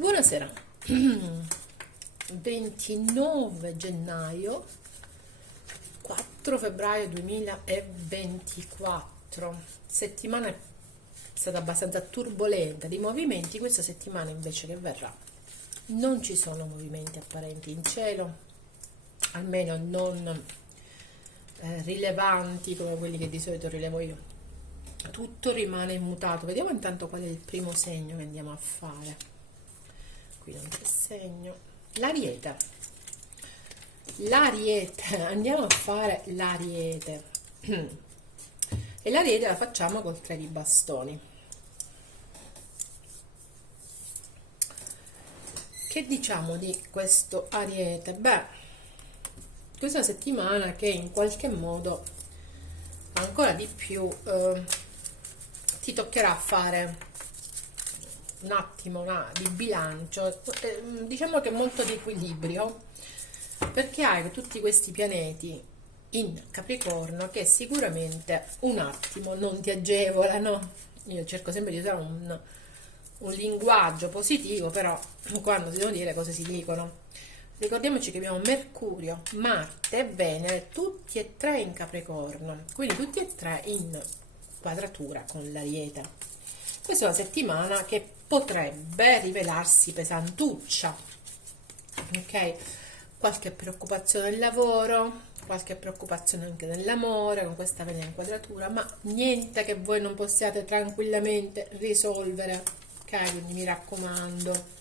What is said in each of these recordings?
Buonasera, 29 gennaio, 4 febbraio 2024. Settimana è stata abbastanza turbolenta di movimenti. Questa settimana invece che verrà non ci sono movimenti apparenti in cielo, almeno non rilevanti come quelli che di solito rilevo io. Tutto rimane immutato. Vediamo intanto qual è il primo segno che andiamo a fare. Qui non c'è segno. L'Ariete. L'Ariete, andiamo a fare l'Ariete. E l'Ariete la facciamo col 3 di bastoni. Che diciamo di questo Ariete? Beh, questa settimana che in qualche modo ancora di più ti toccherà fare un attimo di bilancio, diciamo che molto di equilibrio, perché hai tutti questi pianeti in Capricorno che sicuramente un attimo non ti agevolano. Io cerco sempre di usare un linguaggio positivo, però quando si devono dire cose si dicono. Ricordiamoci che abbiamo Mercurio, Marte e Venere, tutti e tre in Capricorno, quindi tutti e tre in quadratura con l'Ariete. Questa è una settimana che potrebbe rivelarsi pesantuccia, ok? Qualche preoccupazione nel lavoro, qualche preoccupazione anche nell'amore con questa Venere in quadratura, ma niente che voi non possiate tranquillamente risolvere, ok? Quindi mi raccomando.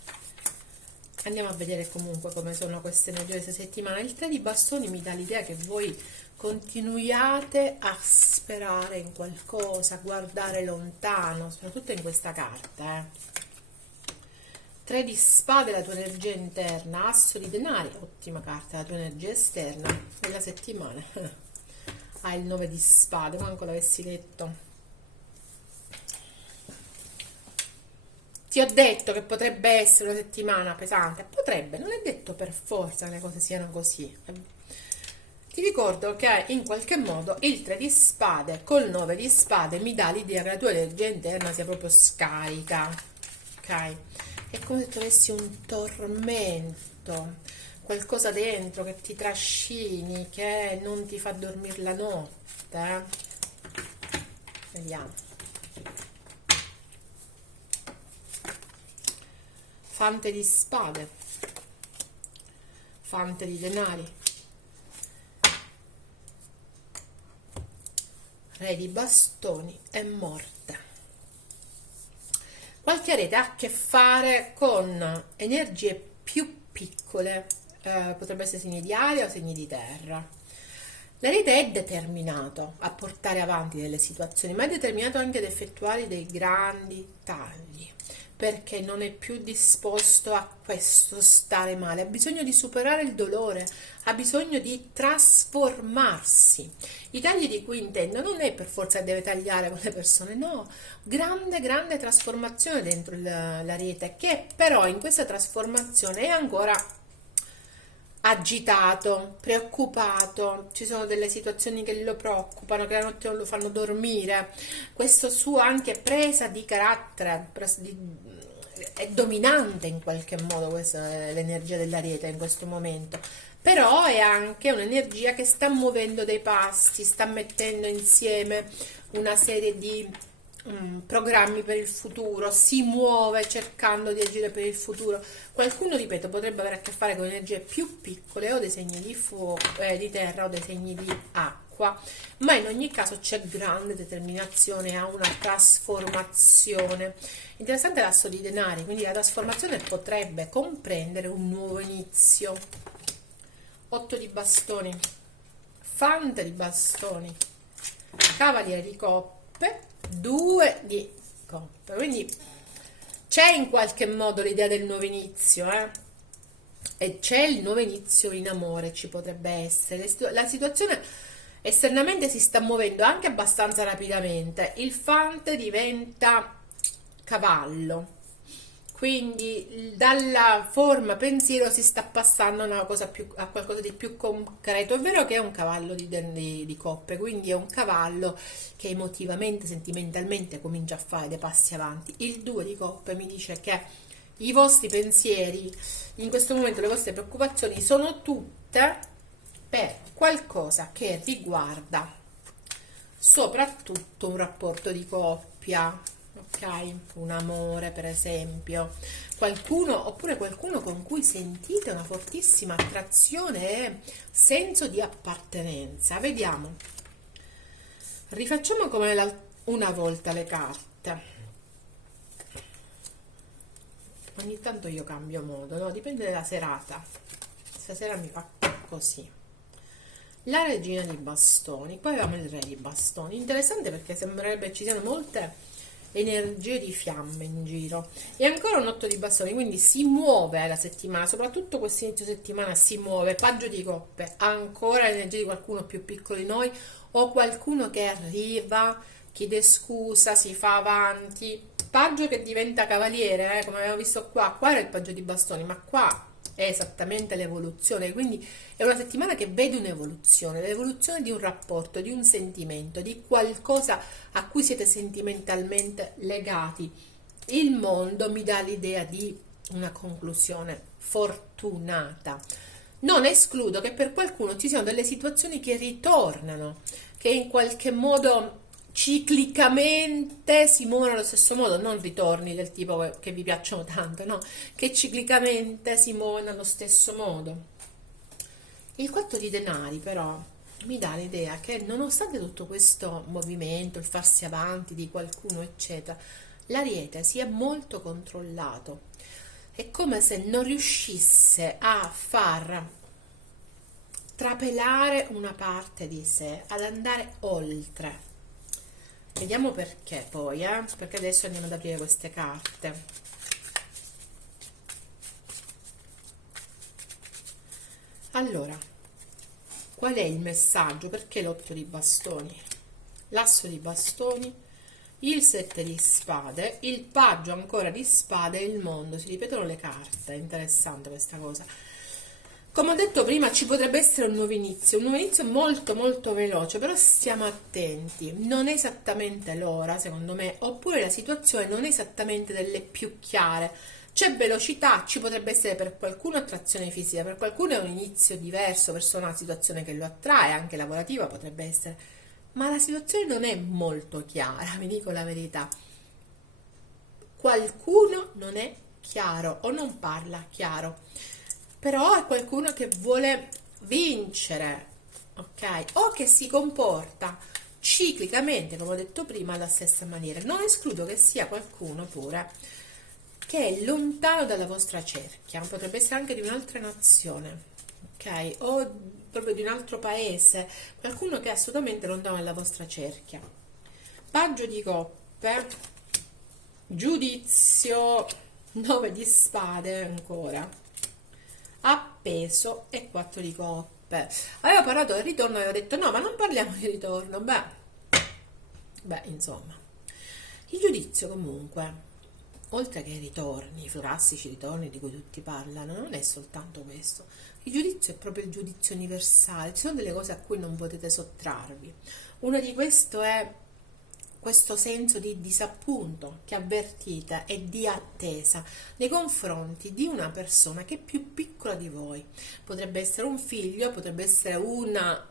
Andiamo a vedere comunque come sono queste energie questa settimana. Il 3 di bastoni mi dà l'idea che voi continuiate a sperare in qualcosa, a guardare lontano, soprattutto in questa carta. 3 di spade, la tua energia interna, asso di denari, ottima carta, la tua energia esterna. Nella settimana ha il 9 di spade, manco l'avessi letto. Ti ho detto che potrebbe essere una settimana pesante, potrebbe, non è detto per forza che le cose siano così. Ti ricordo che in qualche modo il 3 di spade col 9 di spade mi dà l'idea che la tua energia interna sia proprio scarica, ok? È come se tu avessi un tormento, qualcosa dentro che ti trascini, che non ti fa dormire la notte. Vediamo. Fante di spade, fante di denari, re di bastoni e morte. Qualche Ariete ha a che fare con energie più piccole, potrebbe essere segni di aria o segni di terra. L'Ariete è determinato a portare avanti delle situazioni, ma è determinato anche ad effettuare dei grandi tagli, perché non è più disposto a questo stare male, ha bisogno di superare il dolore, ha bisogno di trasformarsi. I tagli di cui intendo non è per forza che deve tagliare con le persone, no, grande trasformazione dentro l'Ariete, che però in questa trasformazione è ancora agitato, preoccupato, ci sono delle situazioni che lo preoccupano, che la notte non lo fanno dormire, questo suo anche presa di carattere, è dominante in qualche modo questa è l'energia dell'Ariete in questo momento, però è anche un'energia che sta muovendo dei passi, sta mettendo insieme una serie di programmi per il futuro, si muove cercando di agire per il futuro. Qualcuno, ripeto, potrebbe avere a che fare con energie più piccole o dei segni di fuoco, di terra o dei segni di acqua, ma in ogni caso c'è grande determinazione a una trasformazione. Interessante l'asso di denari, quindi la trasformazione potrebbe comprendere un nuovo inizio. 8 di bastoni, fante di bastoni, cavaliere di coppe, 2 di coppe, quindi c'è in qualche modo l'idea del nuovo inizio, e c'è il nuovo inizio in amore, ci potrebbe essere. La situazione esternamente si sta muovendo anche abbastanza rapidamente, il fante diventa cavallo, quindi dalla forma pensiero si sta passando a, una cosa a qualcosa di più concreto. È vero che è un cavallo di coppe, quindi è un cavallo che emotivamente, sentimentalmente comincia a fare dei passi avanti. Il 2 di coppe mi dice che i vostri pensieri, in questo momento le vostre preoccupazioni sono tutte per qualcosa che riguarda soprattutto un rapporto di coppia, ok? Un amore, per esempio, qualcuno oppure qualcuno con cui sentite una fortissima attrazione e senso di appartenenza. Vediamo. Rifacciamo come una volta le carte. Ogni tanto io cambio modo, no? Dipende dalla serata. Stasera mi fa così. La regina di bastoni, poi abbiamo il re di bastoni. Interessante perché sembrerebbe ci siano molte energie di fiamme in giro. E ancora un 8 di bastoni, quindi si muove la settimana, soprattutto questo inizio settimana si muove. Paggio di coppe, ancora l'energia di qualcuno più piccolo di noi o qualcuno che arriva, chiede scusa, si fa avanti. Paggio che diventa cavaliere, come abbiamo visto qua. Qua era il paggio di bastoni, ma qua è esattamente l'evoluzione, quindi è una settimana che vede un'evoluzione, l'evoluzione di un rapporto, di un sentimento, di qualcosa a cui siete sentimentalmente legati. Il mondo mi dà l'idea di una conclusione fortunata. Non escludo che per qualcuno ci siano delle situazioni che ritornano, che in qualche modo ciclicamente si muovono allo stesso modo, non ritorni del tipo che vi piacciono tanto, no, che ciclicamente si muovono allo stesso modo. Il 4 di denari però mi dà l'idea che nonostante tutto questo movimento, il farsi avanti di qualcuno eccetera, l'Ariete si è molto controllato. È come se non riuscisse a far trapelare una parte di sé, ad andare oltre. Vediamo perché poi, perché adesso andiamo ad aprire queste carte. Allora, qual è il messaggio? Perché l'8 di bastoni? L'asso di bastoni, il 7 di spade, il paggio ancora di spade e il mondo. Si ripetono le carte, è interessante questa cosa. Come ho detto prima, ci potrebbe essere un nuovo inizio molto molto veloce, però stiamo attenti, non è esattamente l'ora secondo me, oppure la situazione non è esattamente delle più chiare, c'è velocità, ci potrebbe essere per qualcuno attrazione fisica, per qualcuno è un inizio diverso verso una situazione che lo attrae, anche lavorativa potrebbe essere, ma la situazione non è molto chiara, vi dico la verità, qualcuno non è chiaro o non parla chiaro. Però è qualcuno che vuole vincere, ok? O che si comporta ciclicamente, come ho detto prima, alla stessa maniera. Non escludo che sia qualcuno pure che è lontano dalla vostra cerchia, potrebbe essere anche di un'altra nazione, ok? O proprio di un altro paese, qualcuno che è assolutamente lontano dalla vostra cerchia. Paggio di coppe, giudizio, 9 di spade ancora. Appeso e 4 di coppe. Avevo parlato del ritorno e avevo detto no, ma non parliamo di ritorno. Beh, insomma, il giudizio comunque, oltre che i ritorni, i classici ritorni di cui tutti parlano, non è soltanto questo. Il giudizio è proprio il giudizio universale, ci sono delle cose a cui non potete sottrarvi. Una di questo è questo senso di disappunto che avvertite e di attesa nei confronti di una persona che è più piccola di voi. Potrebbe essere un figlio, potrebbe essere una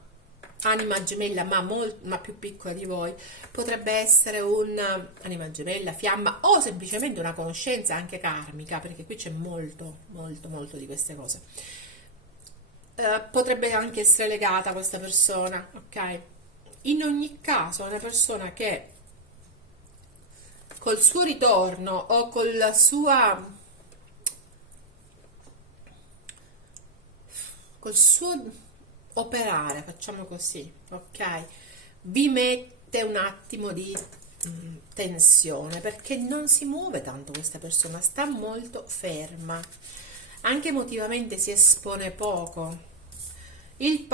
anima gemella ma più piccola di voi, potrebbe essere un'anima gemella, fiamma o semplicemente una conoscenza anche karmica, perché qui c'è molto, molto, molto di queste cose. Potrebbe anche essere legata a questa persona, ok? In ogni caso è una persona che col suo ritorno o con la sua col suo operare, facciamo così, ok? Vi mette un attimo di tensione perché non si muove tanto questa persona, sta molto ferma, anche emotivamente si espone poco. Il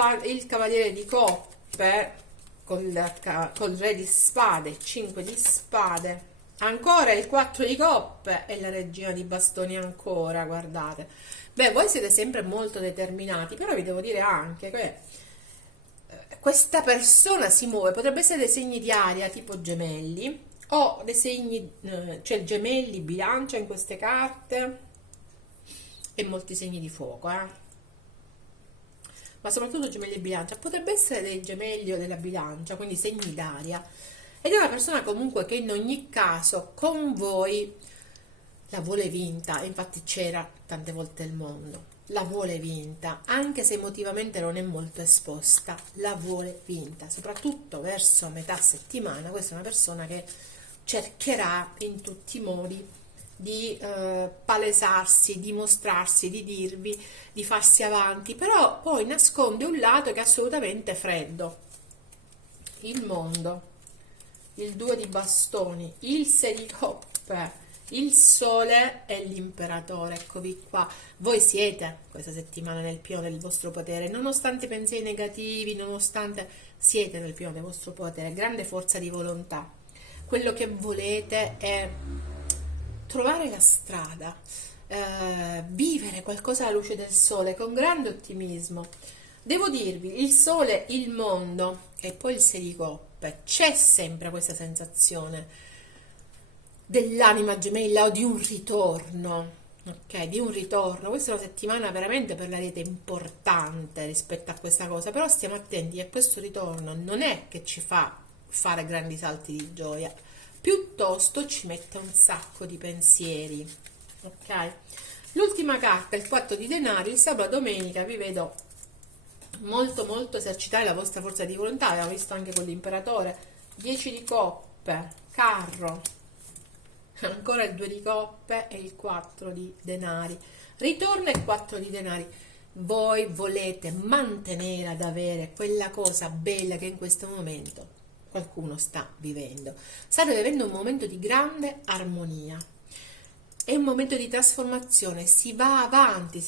cavaliere di coppe col re di spade, 5 di spade, ancora il 4 di coppe e la regina di bastoni ancora, guardate. Beh, voi siete sempre molto determinati, però vi devo dire anche che questa persona si muove, potrebbe essere dei segni di aria tipo gemelli, Ho dei segni, c'è il gemelli, bilancia in queste carte e molti segni di fuoco, ma soprattutto gemelli e bilancia. Potrebbe essere dei gemelli o della bilancia, quindi segni d'aria. Ed è una persona comunque che in ogni caso con voi la vuole vinta, e infatti c'era tante volte il mondo. La vuole vinta, anche se emotivamente non è molto esposta, la vuole vinta, soprattutto verso metà settimana. Questa è una persona che cercherà in tutti i modi di palesarsi, di mostrarsi, di dirvi, di farsi avanti, però poi nasconde un lato che è assolutamente freddo. Il mondo, il 2 di bastoni, il 6 di coppe, il sole e l'imperatore. Eccovi qua. Voi siete questa settimana nel pieno del vostro potere, nonostante i pensieri negativi, nonostante siete nel pieno del vostro potere, grande forza di volontà. Quello che volete è trovare la strada, vivere qualcosa alla luce del sole con grande ottimismo. Devo dirvi, il sole, il mondo e poi il 6 di coppe, c'è sempre questa sensazione dell'anima gemella o di un ritorno, ok? Di un ritorno. Questa è una settimana veramente per l'Ariete importante rispetto a questa cosa, però stiamo attenti che questo ritorno non è che ci fa fare grandi salti di gioia, piuttosto ci mette un sacco di pensieri, ok? L'ultima carta, il 4 di denari. Il sabato e domenica vi vedo molto esercitare la vostra forza di volontà. Abbiamo visto anche con l'imperatore. 10 di coppe, carro, ancora il 2 di coppe e il 4 di denari. Ritorna il 4 di denari. Voi volete mantenere ad avere quella cosa bella che in questo momento qualcuno sta vivendo. State vivendo un momento di grande armonia. È un momento di trasformazione, si va avanti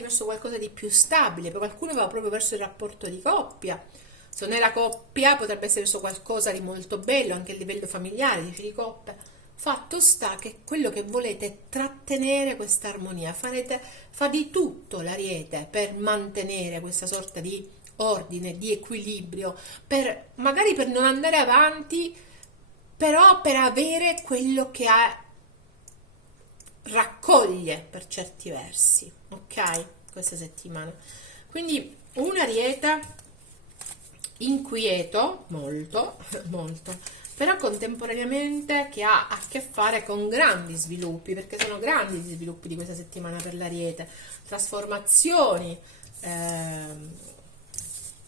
verso qualcosa di più stabile. Per qualcuno va proprio verso il rapporto di coppia. Se non è la coppia, potrebbe essere verso qualcosa di molto bello, anche a livello familiare, 10 di coppe. Fatto sta che quello che volete è trattenere questa armonia. Fa di tutto l'Ariete per mantenere questa sorta di ordine, di equilibrio, magari per non andare avanti, però per avere quello che raccoglie per certi versi, ok? Questa settimana. Quindi un Ariete inquieto, molto, però contemporaneamente che ha a che fare con grandi sviluppi, perché sono grandi gli sviluppi di questa settimana per l'Ariete, trasformazioni,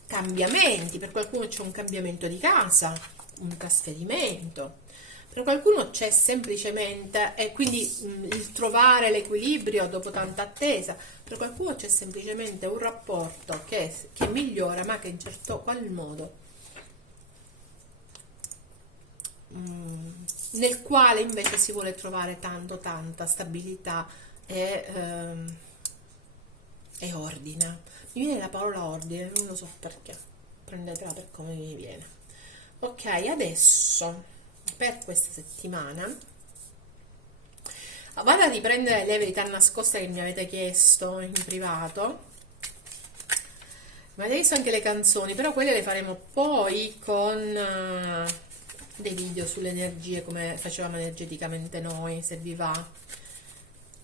cambiamenti. Per qualcuno c'è un cambiamento di casa, un trasferimento, per qualcuno c'è semplicemente, e quindi il trovare l'equilibrio dopo tanta attesa. Per qualcuno c'è semplicemente un rapporto che migliora, ma che in certo qual modo nel quale invece si vuole trovare tanta stabilità e ordine. Mi viene la parola ordine, non lo so perché, prendetela per come vi viene. Ok, adesso per questa settimana vado a riprendere le verità nascoste che mi avete chiesto in privato. Mi avete chiesto anche le canzoni, però quelle le faremo poi con dei video sulle energie, come facevamo energeticamente noi, se vi va.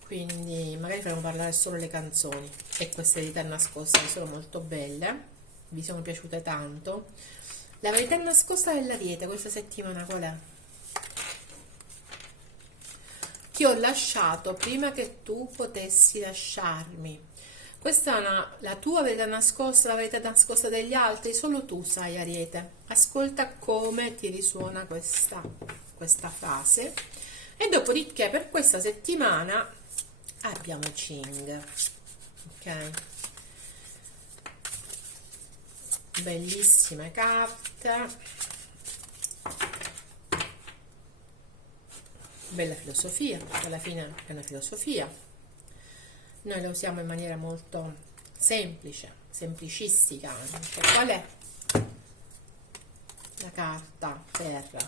Quindi magari faremo parlare solo le canzoni e queste verità nascoste, che sono molto belle, vi sono piaciute tanto. La verità nascosta dell'Ariete questa settimana qual è? Ti ho lasciato prima che tu potessi lasciarmi. Questa è la tua verità nascosta, la verità nascosta degli altri, solo tu sai, Ariete. Ascolta come ti risuona questa frase. E dopodiché per questa settimana abbiamo Ching. Ok? Bellissime carte. Bella filosofia, alla fine è una filosofia. Noi la usiamo in maniera molto semplice, semplicistica anche. Qual è la carta per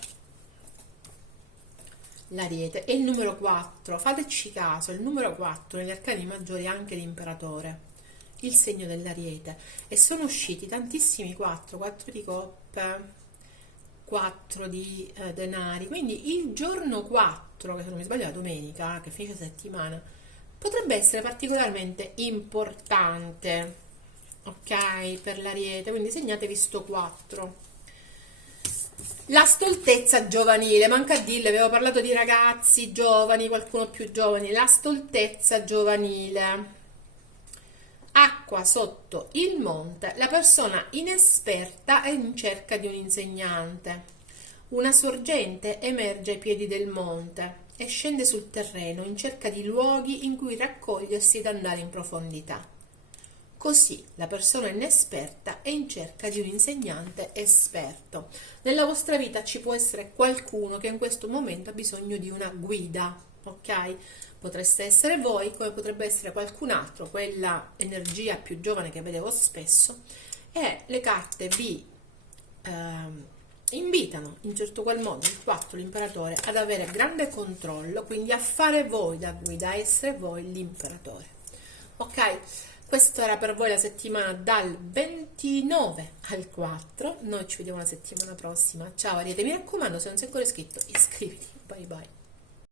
l'Ariete? È il numero 4. Fateci caso, il numero 4 negli arcani maggiori è anche l'imperatore, il segno dell'Ariete. E sono usciti tantissimi 4 di coppe, 4 di denari, quindi il giorno 4, che se non mi sbaglio è la domenica, che finisce la settimana, potrebbe essere particolarmente importante, ok, per l'Ariete, quindi segnatevi sto 4. La stoltezza giovanile, manca a dirle, avevo parlato di ragazzi giovani, qualcuno più giovani, la stoltezza giovanile. Acqua sotto il monte, la persona inesperta è in cerca di un insegnante. Una sorgente emerge ai piedi del monte e scende sul terreno in cerca di luoghi in cui raccogliersi ed andare in profondità. Così la persona inesperta è in cerca di un insegnante esperto. Nella vostra vita ci può essere qualcuno che in questo momento ha bisogno di una guida, ok? Potreste essere voi, come potrebbe essere qualcun altro, quella energia più giovane che vedevo spesso, e le carte vi invitano in certo qual modo, il 4, l'imperatore, ad avere grande controllo, quindi a fare voi da guida, a essere voi l'imperatore. Ok? Questa era per voi la settimana dal 29 al 4. Noi ci vediamo la settimana prossima. Ciao Ariete, mi raccomando, se non sei ancora iscritto, iscriviti. Bye bye.